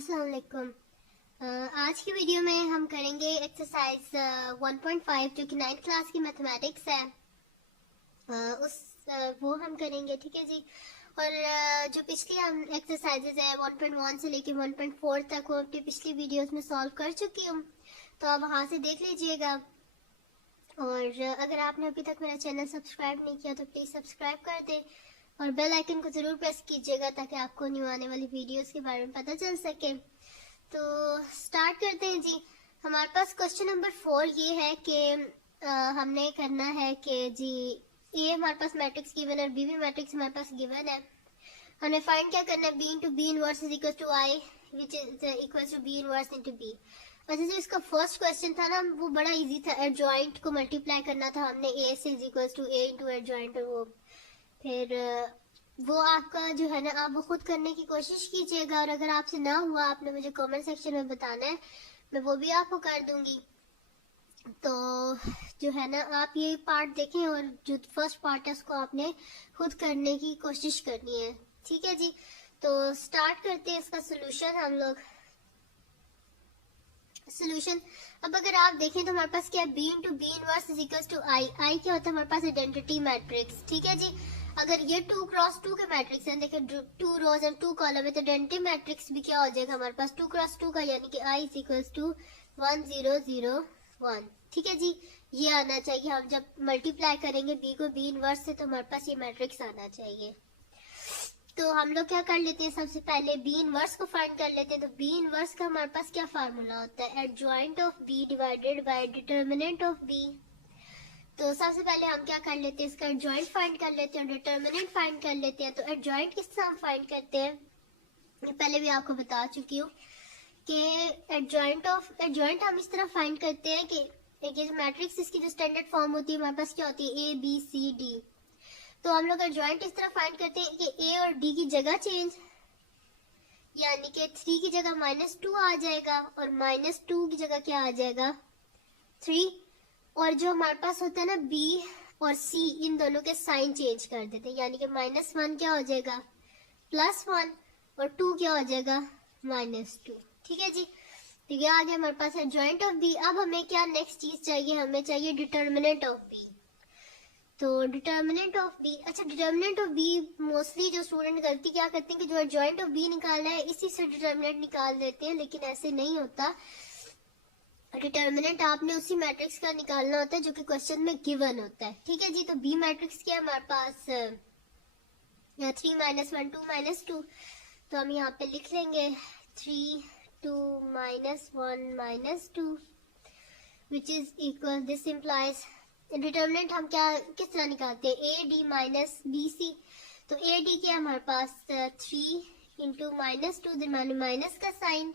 अस्सलाम वालेकुम। आज की वीडियो में हम करेंगे एक्सरसाइज 1.5 जो कि 9th क्लास की मैथमेटिक्स है। वो हम करेंगे, ठीक है जी। और जो पिछली हम एक्सरसाइजेज है 1.1 से लेके 1.4 तक वो अपनी पिछली वीडियोस में सॉल्व कर चुकी हूँ, तो आप वहाँ से देख लीजिएगा। और अगर आपने अभी तक मेरा चैनल सब्सक्राइब नहीं किया तो प्लीज़ सब्सक्राइब कर दें और बेल आइकन को ज़रूर प्रेस कीजिएगा ताकि आपको न्यू आने वाली वीडियोस के बारे में पता चल सके। तो स्टार्ट करते हैं जी। हमारे पास क्वेश्चन नंबर 4 ये है कि हमने करना है कि जी ए हमारे पास मैट्रिक्स गिवन है और बी भी मैट्रिक्स हमारे पास गिवन है। हमें फाइंड क्या करना है, B into B inverse is equal to I which is equal to B inverse into B. अच्छा जो इसका फर्स्ट क्वेश्चन था ना वो बड़ा इजी था, एडजॉइंट को मल्टीप्लाई करना था हमने ए से is equal to A into adjoint, और वो फिर वो आपका जो है ना आप वो खुद करने की कोशिश कीजिएगा, और अगर आपसे ना हुआ आपने मुझे कमेंट सेक्शन में बताना है, मैं वो भी आपको कर दूंगी। तो जो है ना आप ये पार्ट देखें और जो फर्स्ट पार्ट है उसको आपने खुद करने की कोशिश करनी है, ठीक है जी। तो स्टार्ट करते हैं इसका सोल्यूशन हम लोग। सोल्यूशन अब अगर आप देखें तो हमारे पास क्या है, B into B inverse is equal to I. I क्या होता है हमारे पास, आइडेंटिटी मैट्रिक्स, ठीक है जी। अगर ये 2 क्रॉस 2 के मैट्रिक्स हैं, देखिए 2 रोज एंड 2 कॉलम है, तो आइडेंटिटी मैट्रिक्स भी क्या हो जाएगा हमारे पास 2 क्रॉस 2 का, यानी कि आई इज इक्वल टू 1 0 0 1, ठीक है जी। ये आना चाहिए, हम जब मल्टीप्लाई करेंगे बी को बी इनवर्स से तो हमारे पास ये मैट्रिक्स आना चाहिए। तो हम लोग क्या कर लेते हैं, सबसे पहले बी इनवर्स को फाइंड कर लेते हैं। तो बी इनवर्स का हमारे पास क्या फार्मूला होता है, adjoint of B divided by determinant of B. तो सबसे पहले हम क्या कर लेते हैं, इसका एडजॉइंट फाइंड कर लेते हैं, डिटर्मिनेंट फाइंड कर लेते हैं। तो एडजॉइंट किस तरह हम फाइंड करते हैं, ये पहले भी आपको बता चुकी हूँ कि एडजॉइंट हम इस तरह फाइंड करते हैं कि ये मैट्रिक्स इसकी जो स्टैंडर्ड फॉर्म होती है हमारे पास क्या होती है, ए बी सी डी। तो हम लोग एडजॉइंट इस तरह फाइंड करते हैं कि ए और डी की जगह चेंज, यानी कि 3 की जगह -2 आ जाएगा और -2 की जगह क्या आ जाएगा 3। और जो हमारे पास होता है ना बी और सी, इन दोनों के साइन चेंज कर देते हैं, यानी कि -1 क्या हो जाएगा +1 और 2 क्या हो जाएगा -2, ठीक है जी। तो ये आ गया हमारे पास एडजॉइंट ऑफ बी। अब हमें क्या नेक्स्ट चीज चाहिए, हमें चाहिए डिटर्मिनेंट ऑफ बी। तो डिटर्मिनेंट ऑफ बी, अच्छा डिटर्मिनेंट ऑफ बी मोस्टली जो स्टूडेंट गलती क्या करते हैं कि जो एडजॉइंट ऑफ बी निकालना है इसी से डिटर्मिनेंट निकाल देते हैं, लेकिन ऐसे नहीं होता। डिटर्मिनेंट आपने उसी मैट्रिक्स का निकालना होता है जो कि क्वेश्चन में गिवन होता है, ठीक है जी। तो बी मैट्रिक्स क्या है हमारे पास 3 -1 2 -2, तो हम यहाँ पे लिख लेंगे 3 2 -1 -2 which is equal, this implies determinant हम क्या किस तरह निकालते हैं, A D minus B C. तो ए डी क्या हमारे पास 3 इंटू -2 दिन माने माइनस का साइन,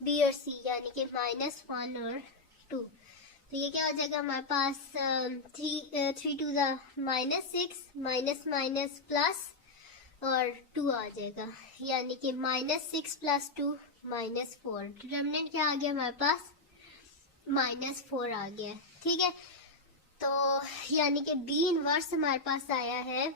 बी और सी यानी कि -1 और 2। तो ये क्या हो जाएगा हमारे पास 3 2 -6 माइनस माइनस प्लस और 2 आ जाएगा, यानी कि -6 + 2 -4। डिटर्मिनेंट क्या आ गया हमारे पास -4 आ गया, ठीक है। तो यानी कि बी इनवर्स हमारे पास आया है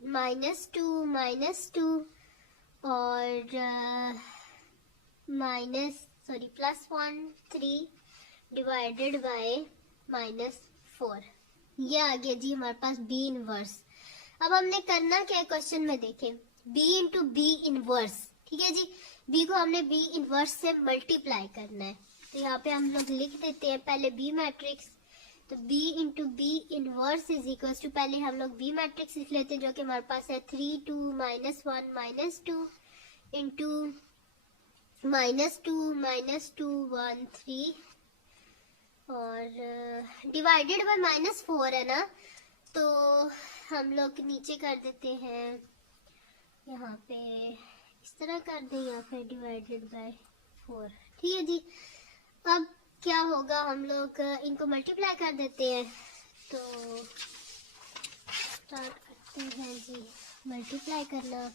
-2 और +1 3 डिवाइडेड बाय -4। ये आ गया जी हमारे पास बी इनवर्स। अब हमने करना क्या है, क्वेश्चन में देखें बी इंटू बी इनवर्स, ठीक है जी। बी को हमने बी इनवर्स से मल्टीप्लाई करना है, तो यहाँ पे हम लोग लिख देते हैं पहले बी मैट्रिक्स। तो B into B inverse is equal to, पहले हम लोग बी मैट्रिक्स लिख लेते हैं जो कि हमारे पास है 3 2 -1 -2 इंटू -2 1 3 और डिवाइडेड बाय -4 है ना, तो हम लोग नीचे कर देते हैं, यहाँ पे इस तरह कर दें या फिर डिवाइडेड बाय 4, ठीक है जी। अब क्या होगा, हम लोग इनको मल्टीप्लाई कर देते हैं। तो स्टार्ट करते हैं जी मल्टीप्लाई करना।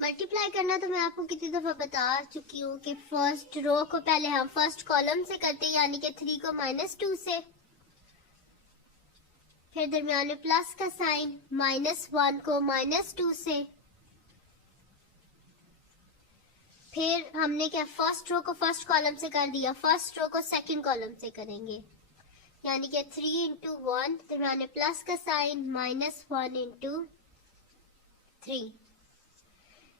मल्टीप्लाई करना तो मैं आपको कितनी दफा बता चुकी हूँ कि फर्स्ट रो को पहले हम फर्स्ट कॉलम से करते हैं, यानी कि 3 को -2 से, फिर दरमियान में प्लस का साइन, -1 को -2 से, फिर हमने क्या फर्स्ट रो को फर्स्ट कॉलम से कर दिया, फर्स्ट रो को सेकंड कॉलम से करेंगे, यानी कि 3 इंटू 1, दरमियान में प्लस का साइन, -1 इंटू 3।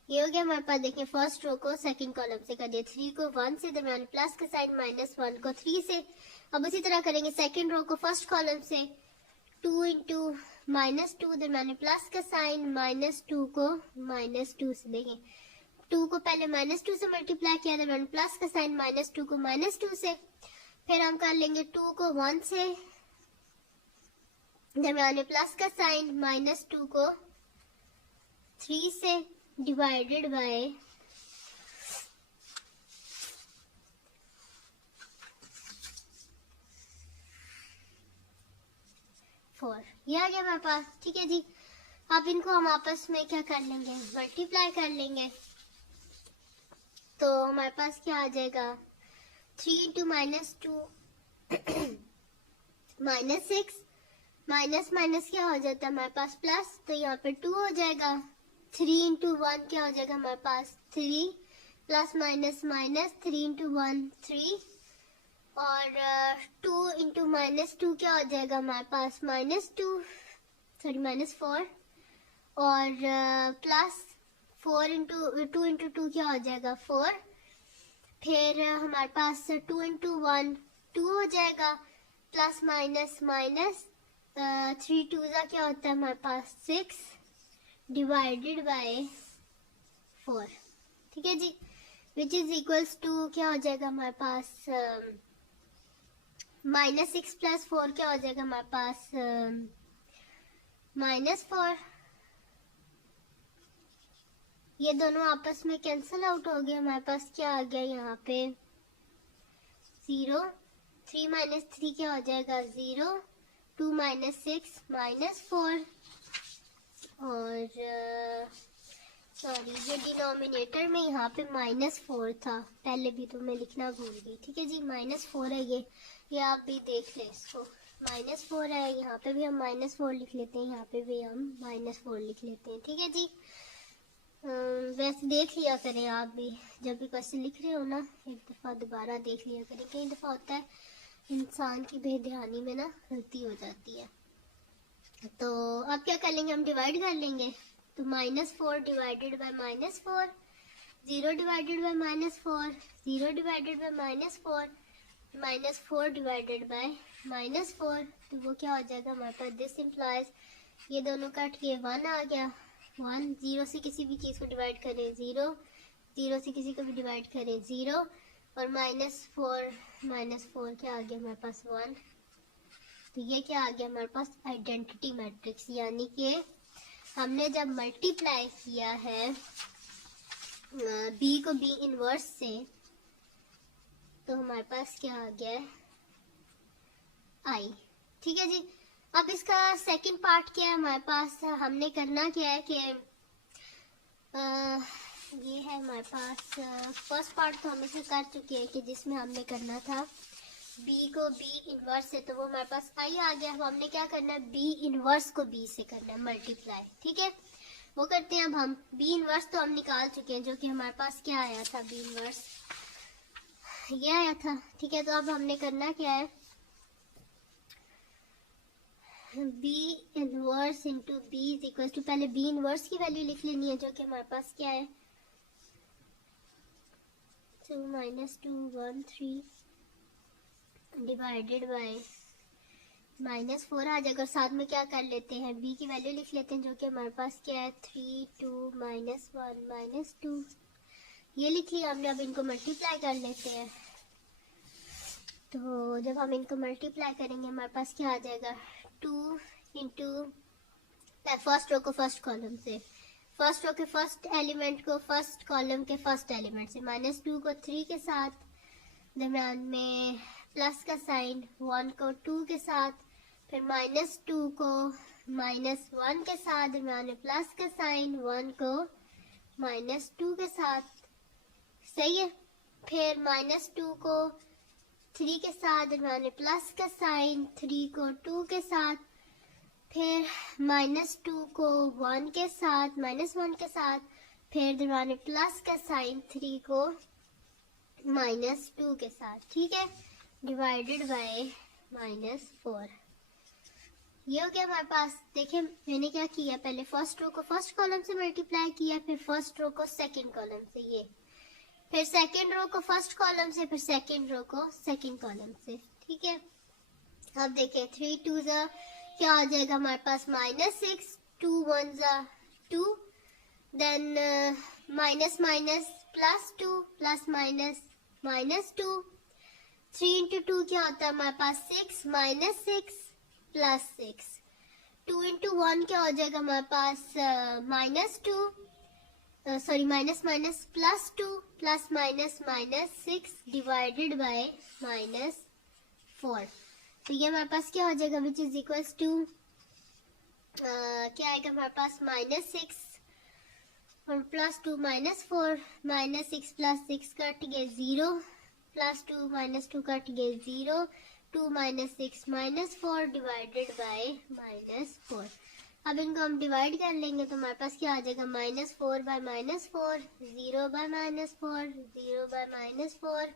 ये हो गया हमारे पास। देखिए फर्स्ट रो को सेकंड कॉलम से कर दिया, 3 को 1 से, दरमियान प्लस का साइन, -1 को 3 से। अब उसी तरह करेंगे सेकंड रो को फर्स्ट कॉलम से, 2 इंटू -2, दरमियान प्लस का साइन, -2 को -2 से। देखिए 2 को पहले -2 से मल्टीप्लाई किया, दरमियान प्लस का साइन, -2 को -2 से। फिर हम कर लेंगे 2 को 1 से, दरमियान प्लस का साइन, -2 को 3 से, डिवाइडेड बाय 4। ये आ गया हमारे पास। ठीक है जी, अब इनको हम आपस में क्या कर लेंगे, मल्टीप्लाई कर लेंगे। तो हमारे पास क्या आ जाएगा, 3 इंटू -2 -6, माइनस माइनस क्या हो जाता है हमारे पास प्लस, तो यहाँ पे 2 हो जाएगा। 3 इंटू 1 क्या हो जाएगा हमारे पास 3, प्लस माइनस माइनस, 3 इंटू 1 3, और 2 इंटू -2 क्या हो जाएगा हमारे पास -2, सॉरी -4, और प्लस 4 इंटू 2 इंटू 2 क्या हो जाएगा 4। फिर हमारे पास 2 इंटू 1 2 हो जाएगा, प्लस माइनस माइनस, 3 2 का क्या होता है हमारे पास 6, डिवाइडेड बाय 4। ठीक है जी, विच इज इक्वल्स टू क्या हो जाएगा हमारे पास -6 प्लस 4 क्या हो जाएगा हमारे पास -4। ये दोनों आपस में कैंसिल आउट हो गए, हमारे पास क्या आ गया यहाँ पे 0, 3 माइनस 3 क्या हो जाएगा 0, 2 माइनस 6 -4, और सॉरी ये डिनोमिनेटर में यहाँ पे -4 था पहले भी, तो मैं लिखना भूल गई। ठीक है जी, -4 है ये आप भी देख लें इसको, -4 है। यहाँ पे भी हम -4 लिख लेते हैं, यहाँ पे भी हम -4 लिख लेते हैं। ठीक है जी, वैसे देख लिया करें आप भी, जब भी क्वेश्चन लिख रहे हो ना एक दफ़ा दोबारा देख लिया करें। कई दफ़ा होता है इंसान की बेध्यानी में ना गलती हो जाती है। तो अब क्या कर लेंगे, हम डिवाइड कर लेंगे। तो -4 divided by -4, 0 divided by -4, 0 divided by -4, -4 divided by -4, तो वो क्या हो जाएगा हमारे पास, दिस इम्प्लाइज, ये दोनों कट के 1 आ गया। 1, 0 से किसी भी चीज़ को डिवाइड करें 0, 0 से किसी को भी डिवाइड करें 0, और -4 क्या आ गया हमारे पास 1। तो ये क्या आ गया हमारे पास, आइडेंटिटी मैट्रिक्स, यानी कि हमने जब मल्टीप्लाई किया है बी को बी इनवर्स से, तो हमारे पास क्या आ गया है आई। ठीक है जी, अब इसका सेकंड पार्ट क्या है हमारे पास, हमने करना क्या है कि ये है हमारे पास फर्स्ट पार्ट तो हम इसे कर चुके हैं कि जिसमें हमने करना था b को b इनवर्स से, तो वो हमारे पास आई आ गया। अब हमने क्या करना है, b इनवर्स को b से करना है मल्टीप्लाई। ठीक है, वो करते हैं। अब हम b इनवर्स तो हम निकाल चुके हैं, जो कि हमारे पास क्या आया था, b इनवर्स ये आया था। ठीक है, तो अब हमने करना क्या है, b inverse into b is equal to, पहले b इनवर्स की वैल्यू लिख लेनी है, जो कि हमारे पास क्या है 2 -2 1 3 डिवाइडेड बाय -4 आ जाएगा। और साथ में क्या कर लेते हैं, b की वैल्यू लिख लेते हैं, जो कि हमारे पास क्या है 3 2 -1 -2, ये लिख लिया हमने। अब इनको मल्टीप्लाई कर लेते हैं। तो जब हम इनको मल्टीप्लाई करेंगे हमारे पास क्या आ जाएगा 2 इंटू फर्स्ट रो को फर्स्ट कॉलम से, फर्स्ट रो के फर्स्ट एलिमेंट को फर्स्ट कॉलम के फर्स्ट एलिमेंट से, -2 को 3 के साथ, दरम्यान में प्लस का साइन, 1 को 2 के साथ, फिर -2 को -1 के साथ, दरम्यान में प्लस का साइन, 1 को -2 के साथ। सही है, फिर -2 को 3 के साथ, दरम्यान में प्लस का साइन, 3 को 2 के साथ, -2 को 1 के साथ, -1 के साथ, फिर दरमियान में प्लस का साइन, 3 को -2 के साथ, ठीक है, डिवाइडेड बाय -4। ये हो गया हमारे पास। देखिए मैंने क्या किया, पहले फर्स्ट रो को फर्स्ट कॉलम से मल्टीप्लाई किया, फिर फर्स्ट रो को सेकंड कॉलम से, ये फिर सेकंड रो को फर्स्ट कॉलम से, फिर सेकंड रो को सेकंड कॉलम से, ठीक है। अब देखिए 3 2 क्या आ जाएगा हमारे पास, -6, 2 1 2, then minus minus +2 plus minus -2, 3 into 2 क्या होता है हमारे पास, 6 -6 +6, 2 into 1 क्या हो जाएगा हमारे पास, -2, sorry minus minus +2 plus minus -6 divided by -4। तो ये हमारे पास क्या हो जाएगा, विच इज इक्वल्स टू क्या आएगा हमारे पास, -6 और +2 -4, -6 + 6 कट गए 0, +2 -2 कट गए 0, 2 -6 -4 डिवाइडेड बाय -4। अब इनको हम डिवाइड कर लेंगे तो हमारे पास क्या आ जाएगा, -4 बाय -4, 0 बाय -4, 0 बाय -4,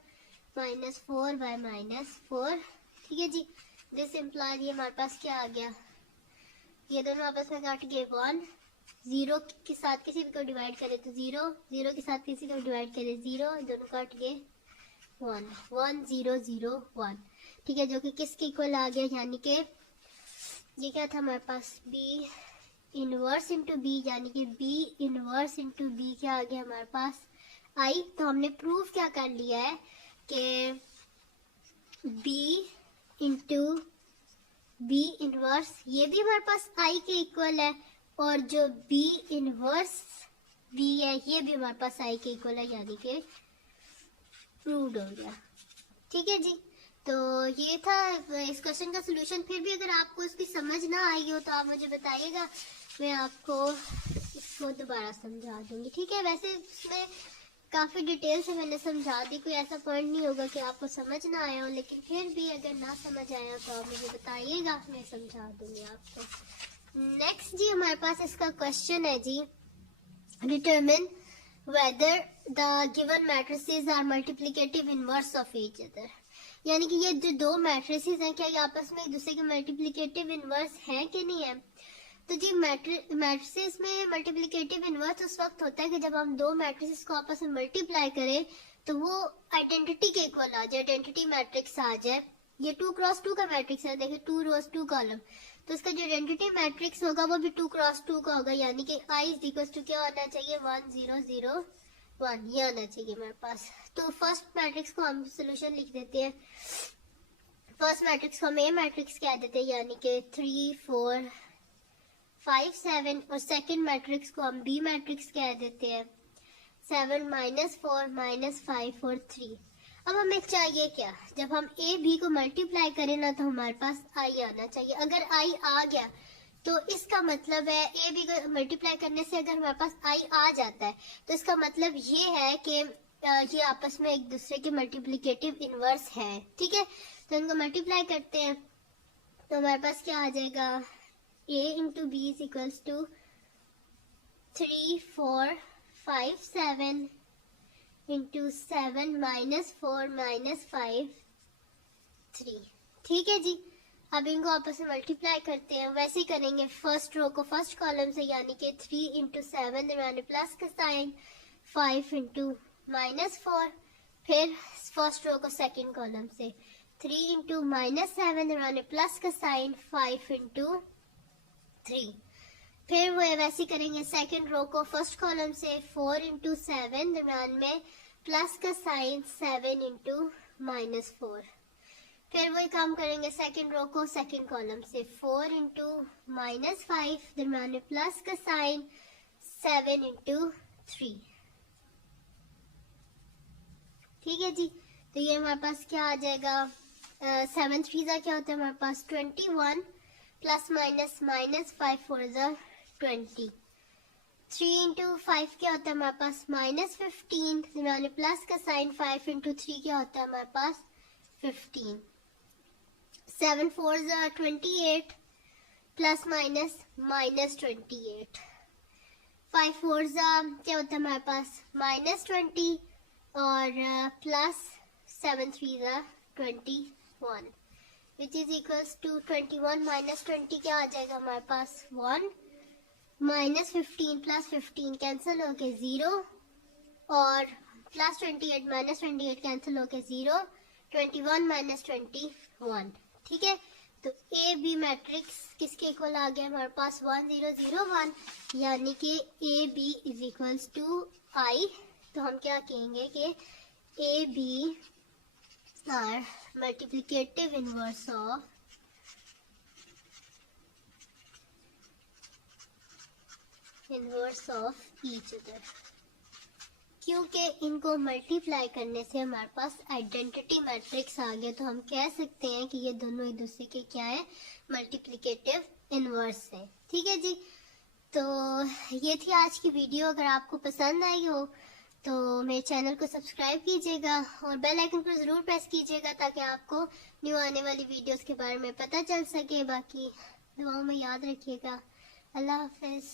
-4 बाय -4, ठीक है जी। दिस इम्प्लाई ये हमारे पास क्या आ गया, ये दोनों आपस में काट गए 1, 0 के साथ किसी भी को डिवाइड करें तो 0, 0 के साथ किसी को डिवाइड करें 0, दोनों काट गए 1, 1 0 0 1, ठीक है, जो कि किसके इक्वल आ गया, यानी कि ये क्या था हमारे पास, B इनवर्स इंटू B, यानी कि B इनवर्स इंटू B क्या आ गया हमारे पास, I। तो हमने प्रूफ क्या कर लिया है कि B इंटू B इनवर्स ये भी हमारे पास I के इक्वल है, और जो B इनवर्स B है ये भी हमारे पास I के इक्वल है, यानी कि प्रूव्ड हो गया, ठीक है जी। तो ये था इस क्वेश्चन का सोल्यूशन। फिर भी अगर आपको इसकी समझ ना आई हो तो आप मुझे बताइएगा, मैं आपको इसको दोबारा समझा दूंगी, ठीक है। वैसे इसमें काफ़ी डिटेल से मैंने समझा दी, कोई ऐसा पॉइंट नहीं होगा कि आपको समझ ना आया हो, लेकिन फिर भी अगर ना समझ आया तो आप मुझे बताइएगा, मैं समझा दूंगी आपको। नेक्स्ट जी हमारे पास इसका क्वेश्चन है जी, determine whether the given matrices are multiplicative inverse of each other। यानी कि ये जो दो मैट्रिसेस हैं क्या ये आपस में एक दूसरे के मल्टीप्लिकेटिव इनवर्स हैं कि नहीं है। तो जी मैट्रिसेस में मल्टीप्लिकेटिव इनवर्स उस वक्त होता है कि जब हम दो मैट्रिसेस को आपस में मल्टीप्लाई करें तो वो आइडेंटिटी के इक्वल आ जाए, आइडेंटिटी मैट्रिक्स आ जाए। ये 2 क्रॉस 2 का मैट्रिक्स है, देखिए 2 रोज 2 कॉलम, तो इसका जो आइडेंटिटी मैट्रिक्स होगा वो भी 2 क्रॉस 2 का होगा, यानी कि I इज इक्वल टू क्या होना चाहिए, 1 0 0 1, ये आना चाहिए हमारे पास। तो फर्स्ट मैट्रिक्स को हम सोल्यूशन लिख देते हैं, फर्स्ट मैट्रिक्स को हम ए मैट्रिक्स कह देते हैं, यानी कि 3 4 5 7, और सेकंड मैट्रिक्स को हम बी मैट्रिक्स कह देते हैं, 7 -4 -5 और 3। अब हमें चाहिए क्या, जब हम ए बी को मल्टीप्लाई करें ना तो हमारे पास आई आना चाहिए। अगर आई आ गया तो इसका मतलब है ए बी को मल्टीप्लाई करने से अगर हमारे पास आई आ जाता है तो इसका मतलब ये है कि ये आपस में एक दूसरे के मल्टीप्लिकेटिव इनवर्स है, ठीक है। तो इनको मल्टीप्लाई करते हैं तो हमारे पास क्या आ जाएगा, a into B is equals to 3 4 5 7 into 7 -4 -5 3, ठीक है जी। अब इनको आपस में मल्टीप्लाई करते हैं, वैसे ही करेंगे फर्स्ट रो को फर्स्ट कॉलम से, यानी कि 3 इंटू 7 दरमियान प्लस का साइन, 5 इंटू -4, फिर फर्स्ट रो को सेकंड कॉलम से 3 इंटू -7 दरमियान प्लस का साइन, 5 इंटू 3, फिर वो वैसे करेंगे सेकंड रो को फर्स्ट कॉलम से 4 इंटू 7 दरमियान में प्लस का साइन, 7 इंटू -4, फिर वही काम करेंगे सेकंड रो को सेकंड कॉलम से 4 इंटू -5 दरमियान में प्लस का साइन, 7 इंटू 3, ठीक है जी। तो ये हमारे पास क्या आ जाएगा, 7 3 क्या होता है हमारे पास 21, प्लस माइनस -5 4 20, 3 इंटू 5 क्या होता है हमारे पास -15 दरमियान प्लस का साइन, 5 इंटू 3 क्या होता है हमारे पास 15, 7 4 28, प्लस माइनस -28। 5 4 क्या होता है हमारे पास -20 और plus 7 3 21 which is equals to 21 -20 क्या आ जाएगा हमारे पास 1 -15 प्लस 15 कैंसिल होके 0 और प्लस 28 -28 कैंसिल होके 0 21 -21 ठीक है। तो ए बी मैट्रिक्स किसके इक्वल आ गया हमारे पास 1 0 0 1 यानी कि A B is equals to I. तो हम क्या कहेंगे कि A B are multiplicative inverse of each other. क्योंकि इनको मल्टीप्लाई करने से हमारे पास आइडेंटिटी मैट्रिक्स आ गया तो हम कह सकते हैं कि ये दोनों एक दूसरे के क्या है मल्टीप्लिकेटिव इनवर्स है। ठीक है जी। तो ये थी आज की वीडियो। अगर आपको पसंद आई हो तो मेरे चैनल को सब्सक्राइब कीजिएगा और बेल आइकन को ज़रूर प्रेस कीजिएगा ताकि आपको न्यू आने वाली वीडियोस के बारे में पता चल सके। बाकी दुआओं में याद रखिएगा। अल्लाह हाफिज़।